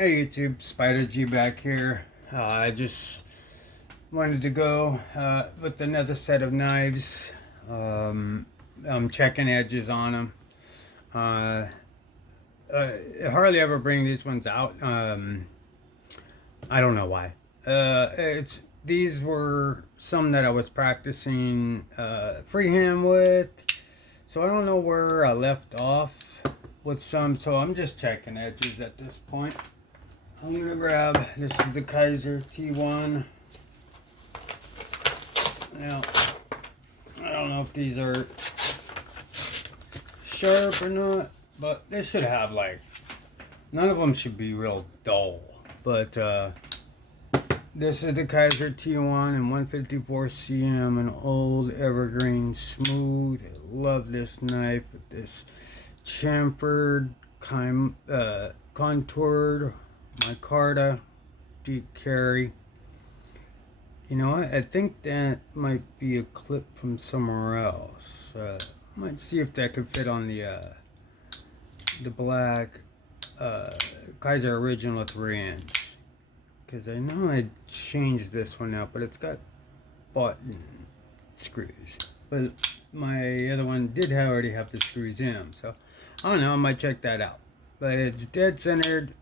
Hey YouTube, Spider G back here. I just wanted to go with another set of knives. I'm checking edges on them. Uh, I hardly ever bring these ones out. I don't know why. It's These were some that I was practicing freehand with, so I don't know where I left off with some. So I'm just checking edges at this point. I'm gonna grab, this is the Kaiser T1. Now, I don't know if these are sharp or not, but they should have none of them should be real dull. But this is the Kaiser T1 and 154 cm, an old evergreen smooth. I love this knife with this chamfered, contoured micarta deep carry. You know what? I think that might be a clip from somewhere else. Might see if that could fit on the black Kaiser original 3-inch. Because I know I changed this one out, but it's got button screws. But my other one did already have the screws in them, so I don't know. I might check that out. But it's dead centered.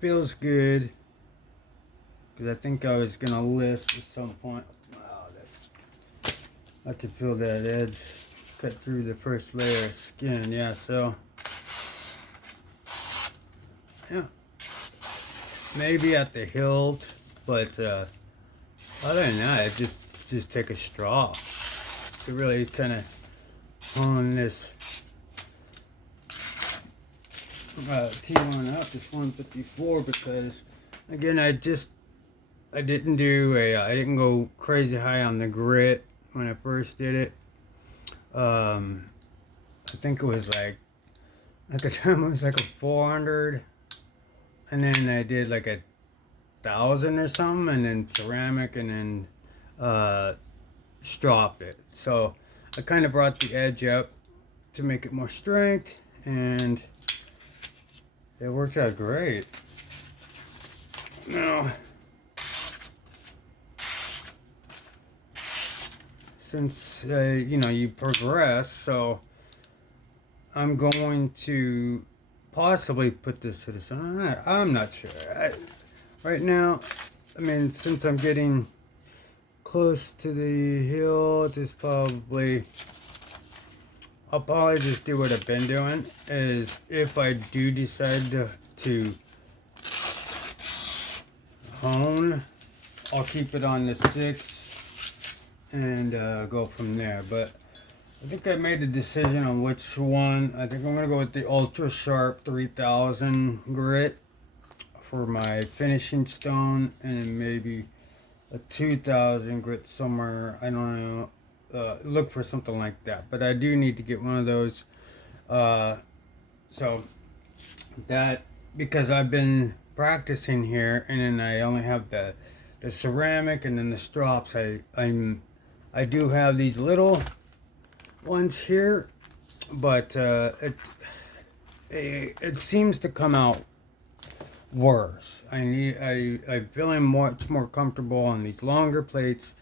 Feels good. Because I think I was gonna list at some point. Wow, I could feel that edge cut through the first layer of skin. Yeah, so yeah, maybe at the hilt, but other than that, it just take a straw to really kind of hone this T1 up, this 154, because again, I didn't go crazy high on the grit when I first did it. I think it was like, at the time it was like a 400, and then I did like 1,000 or something, and then ceramic, and then stropped it. So I kind of brought the edge up to make it more strength, and it worked out great. Now, since you progress, so I'm going to possibly put this to the side. I'm not sure. Right now, I mean, since I'm getting close to the hill, I'll probably just do what I've been doing. Is if I do decide to hone, I'll keep it on the 6 and go from there. But I think I made a decision on which one. I think I'm gonna go with the Ultra Sharp 3000 grit for my finishing stone, and then maybe a 2000 grit somewhere. I don't know. Look for something like that. But I do need to get one of those. So that, because I've been practicing here, and then I only have the ceramic and then the strops. I do have these little ones here, but it seems to come out worse. I'm feeling much more comfortable on these longer plates.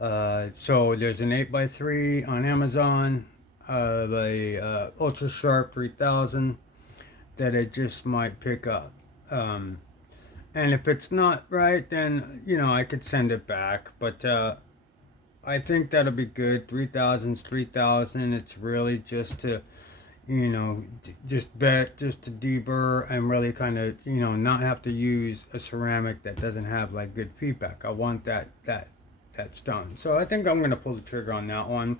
So there's an 8x3 on Amazon, the Ultra Sharp 3000, that I just might pick up. And if it's not right, then I could send it back. But I think that'll be good. 3000's 3000. It's really just to just to deburr and really kind of not have to use a ceramic that doesn't have like good feedback. I want that stone. So I think I'm gonna pull the trigger on that one,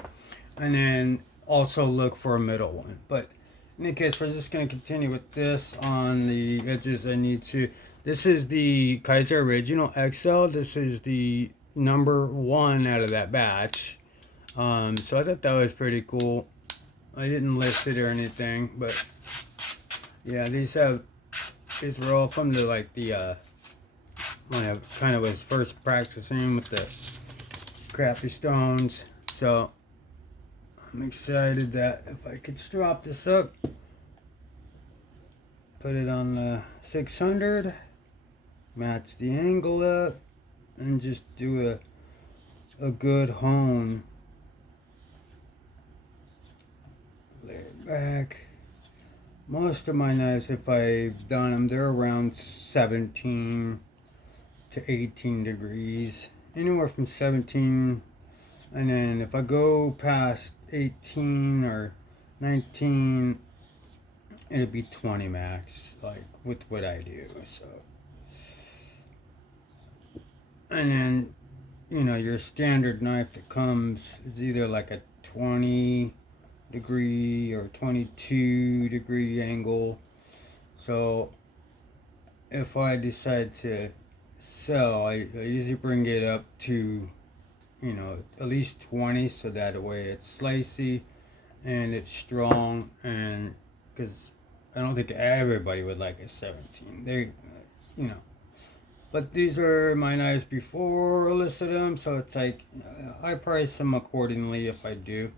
and then also look for a middle one. But in any case, we're just gonna continue with this on the edges. This is the Kaiser Original XL. This is the number 1 out of that batch. So I thought that was pretty cool. I didn't list it or anything, but yeah, these were all from the when I kind of was first practicing with the crappy stones. So I'm excited that if I could strop this up put it on the 600, match the angle up, and just do a good hone. Lay it back. Most of my knives, if I've done them, they're around 17 to 18 degrees. Anywhere from 17, and then if I go past 18 or 19, it'll be 20 max, like with what I do. So, and then, you know, your standard knife that comes is either like a 20 degree or 22 degree angle. So if I decide to sell, I usually bring it up to, you know, at least 20, so that way it's slicey and it's strong. And because I don't think everybody would like a 17, they, you know, but these are my knives before I listed them, so it's like I price them accordingly if I do.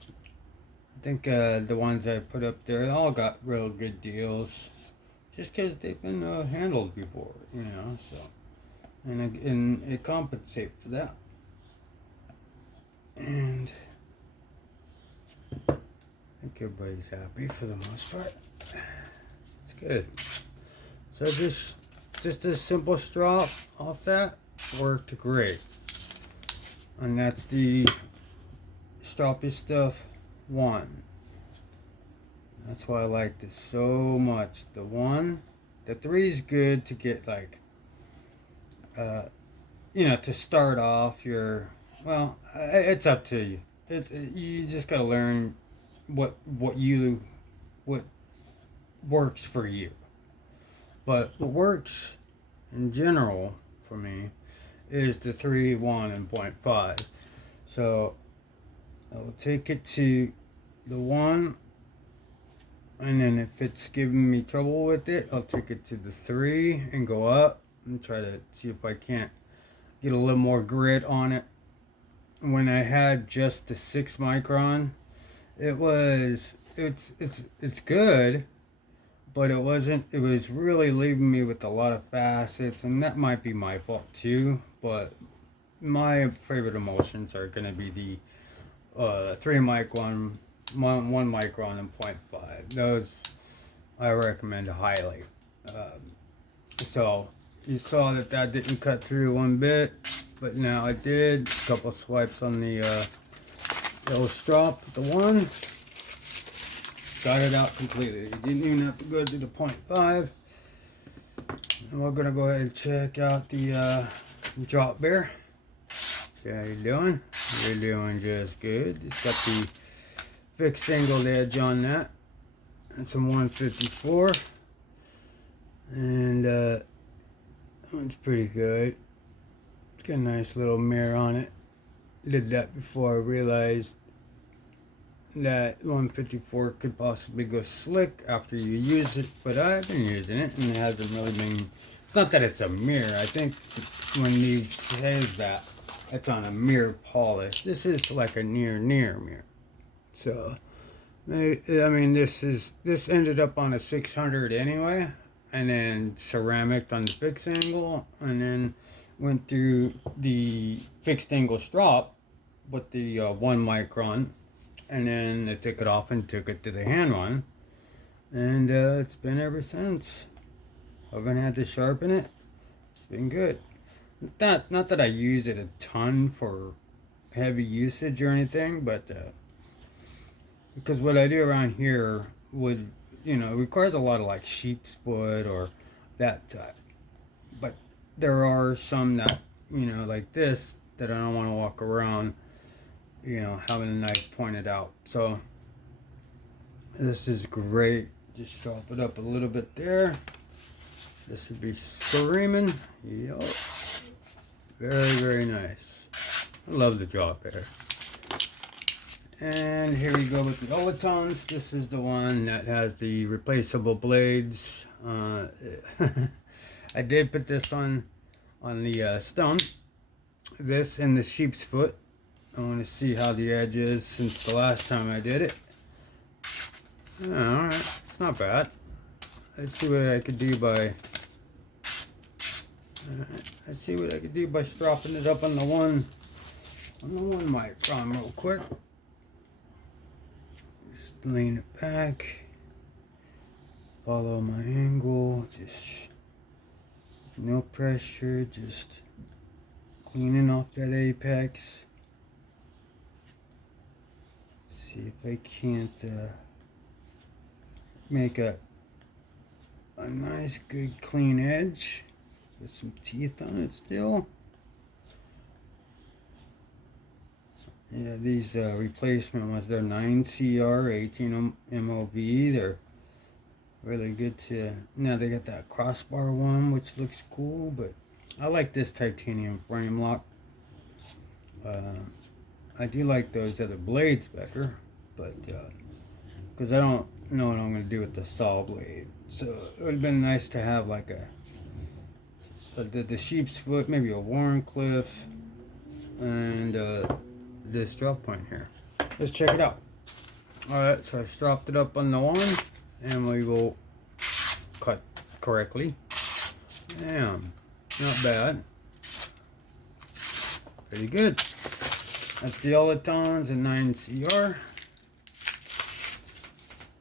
I think the ones I put up there all got real good deals, just because they've been handled before, you know. So, and it compensates for that. And I think everybody's happy for the most part. It's good. So just a simple strop off that worked great. And that's the stroppy stuff 1. That's why I like this so much. The 1, the 3 is good to get, like, you know, to start off your, well, it's up to you. You just gotta learn what works for you. But what works in general for me is the 3, 1, and 0.5. So I will take it to the 1, and then if it's giving me trouble with it, I'll take it to the 3 and go up and try to see if I can't get a little more grit on it. When I had just the 6 micron, it's good, but it was really leaving me with a lot of facets, and that might be my fault too. But my favorite emulsions are going to be the 3 micron, 1 micron, and 0.5. Those I recommend highly. So you saw that didn't cut through one bit, but now it did. A couple swipes on the little strop with the 1. Got it out completely. You didn't even have to go to the 0.5. And we're gonna go ahead and check out the drop bear. See how you're doing? You're doing just good. It's got the fixed angled edge on that, and some 154, and that one's pretty good. It's got a nice little mirror on it. Did that before I realized that 154 could possibly go slick after you use it, but I've been using it and it hasn't really been. It's not that it's a mirror. I think when he says that, it's on a mirror polish. This is like a near mirror. So I mean, this ended up on a 600 anyway, and then ceramic on the fixed angle, and then went through the fixed angle strop with the 1 micron, and then I took it off and took it to the hand one, and it's been ever since. I haven't had to sharpen it. It's been good. Not that I use it a ton for heavy usage or anything, but because what I do around here would, you know, requires a lot of like sheep's wood or that type. But there are some that, you know, like this, that I don't want to walk around, you know, having a knife pointed out. So this is great. Just chop it up a little bit there. This would be screaming. Yup. Very, very nice. I love the drop bear. And here we go with the Olatons. This is the one that has the replaceable blades. I did put this on the stone. This and the sheep's foot. I want to see how the edge is since the last time I did it. Alright, it's not bad. let's see what I could do by. Let's see what I could do by stropping it up on the one micron real quick. Just lean it back. Follow my angle. Just no pressure. Just cleaning off that apex. See if I can't make a nice, good, clean edge with some teeth on it still. Yeah, these replacement ones, they're 9CR, 18 MOV. They're really good to. Now they got that crossbar one, which looks cool, but I like this titanium frame lock. I do like those other blades better, but because I don't know what I'm going to do with the saw blade. So it would have been nice to have like the sheep's foot, maybe a Warncliffe, and this drop point here. Let's check it out. Alright, so I stropped it up on the one, and we will cut correctly. Damn, not bad. Pretty good. That's the Oletons and 9CR.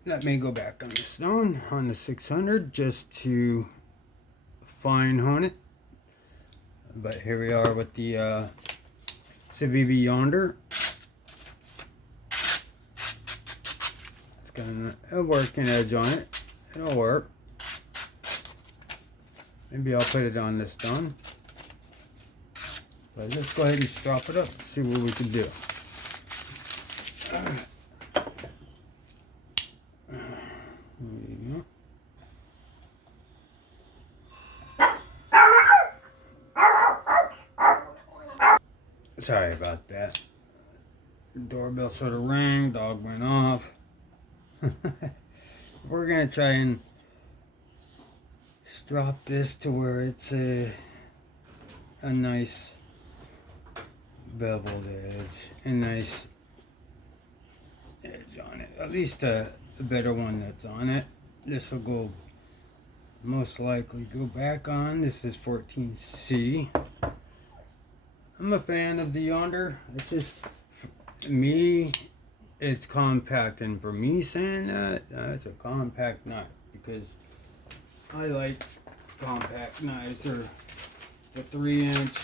Let me go back on the stone on the 600 just to fine hone it. But here we are with the Civivi Yonder. It's got a working edge on it. It'll work. Maybe I'll put it on this stone. But let's go ahead and strop it up, see what we can do. There you go. Sorry about that. The doorbell sort of rang, dog went off. We're gonna try and strop this to where it's a nice beveled edge, a nice edge on it. At least a better one that's on it. This will go most likely go back on. This is 14C. I'm a fan of the Yonder. It's just me. It's compact, and for me saying that, it's a compact knife because I like compact knives or the 3-inch,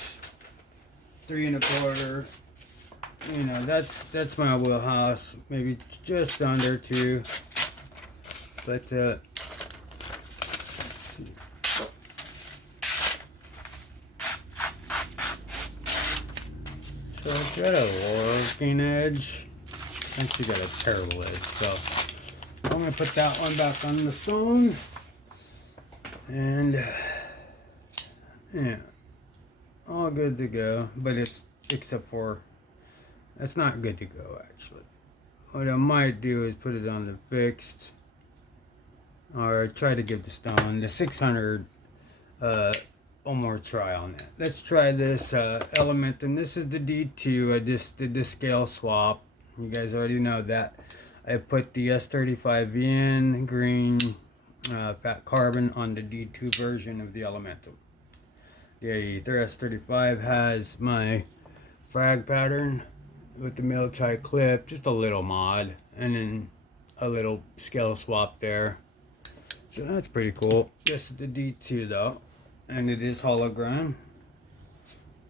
3 1/4. You know, that's my wheelhouse. Maybe just under 2. But let's see. So it's got a working edge. Actually got a terrible edge. So I'm gonna put that one back on the stone. And yeah, all good to go. But it's except for that's not good to go actually. What I might do is put it on the fixed, or try to give the stone the 600 one more try on that. Let's try this element, and this is the D2. I just did the scale swap. You guys already know that. I put the S35VN green fat carbon on the D2 version of the Elementum. The Ether S35 has my frag pattern with the mil-tie clip, just a little mod, and then a little scale swap there. So that's pretty cool. This is the D2 though, and it is hologram.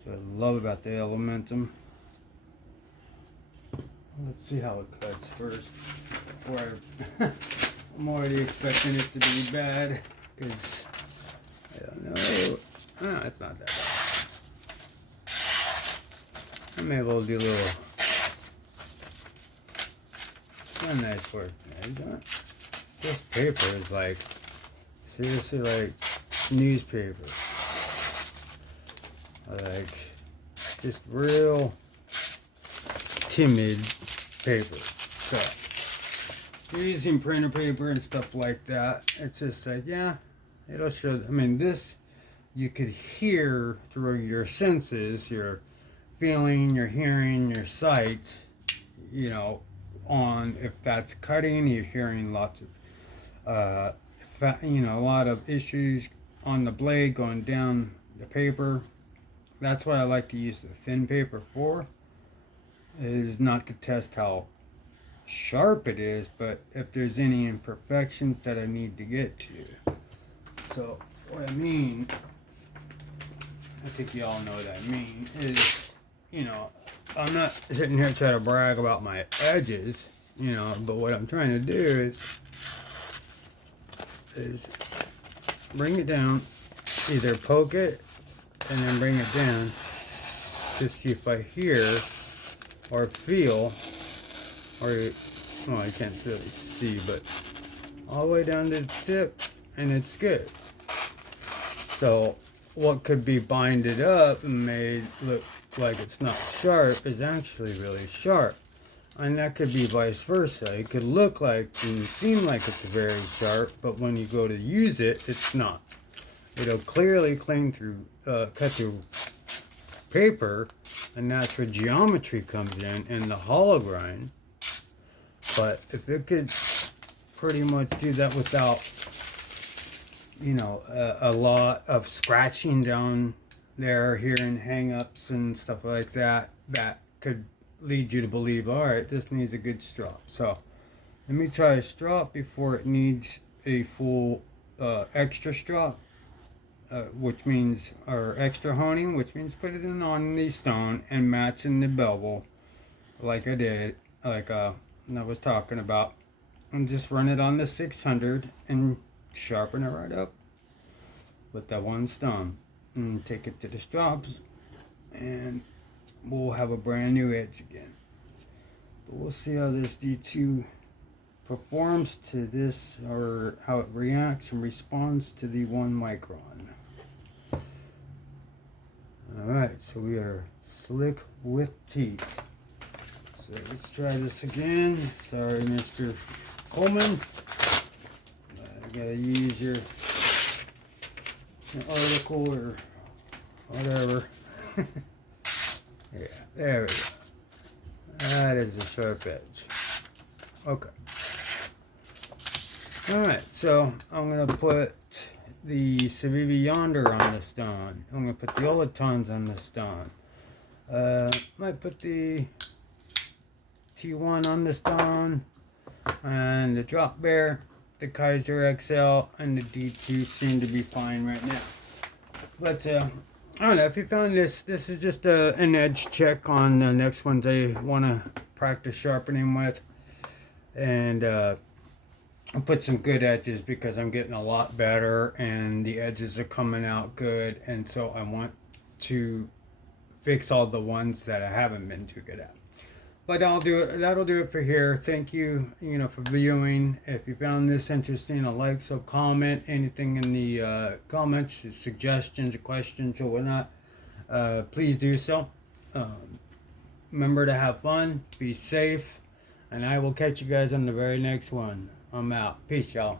So I love about the Elementum. Let's see how it cuts first. Before I'm already expecting it to be bad because I don't know. Ah, it's not that bad. I'm able to do a little. Not nice work. This paper is like seriously like newspaper. Like just real timid paper. So you're using printer paper and stuff like that. It's just like, yeah, it'll show. I mean, this you could hear through your senses, your feeling, your hearing, your sight, you know, on if that's cutting, you're hearing lots of a lot of issues on the blade going down the paper. That's what I like to use the thin paper for, is not to test how sharp it is, but if there's any imperfections that I need to get to. So what I mean, I think you all know what I mean, is, I'm not sitting here trying to brag about my edges, but what I'm trying to do is bring it down, either poke it and then bring it down to see if I hear or feel, or, well, I can't really see, but all the way down to the tip, and it's good. So what could be binded up and made look like it's not sharp is actually really sharp. And that could be vice versa. It could look like and seem like it's very sharp, but when you go to use it, it's not. It'll clearly cut through paper, and that's where geometry comes in and the hollow grind. But if it could pretty much do that without, a lot of scratching down there, hearing hang-ups and stuff like that, that could lead you to believe, all right, this needs a good strop. So let me try a strop before it needs a full extra strop, which means, or extra honing, which means put it in on the stone and matching the bevel like I did, like I was talking about, and just run it on the 600 and sharpen it right up with that one stone, and take it to the strops, and we'll have a brand new edge again. But we'll see how this D2 performs to this, or how it reacts and responds to the 1 micron. Alright, so we are slick with teeth. So let's try this again. Sorry, Mr. Coleman. I gotta use your article or whatever. Yeah, there we go. That is a sharp edge. Okay. Alright, so I'm going to put the Civivi Yonder on the stone. I'm going to put the Olatons on the stone. Might put the T1 on the stone, and the Drop Bear, the Kaiser XL, and the D2 seem to be fine right now. But I don't know if you found this is just an edge check on the next ones I want to practice sharpening with, and I'll put some good edges because I'm getting a lot better and the edges are coming out good, and so I want to fix all the ones that I haven't been too good at. But that'll do it for here. Thank you, for viewing. If you found this interesting, a like, so comment, anything in the comments, suggestions, or questions, or whatnot, please do so. Remember to have fun, be safe, and I will catch you guys on the very next one. I'm out. Peace, y'all.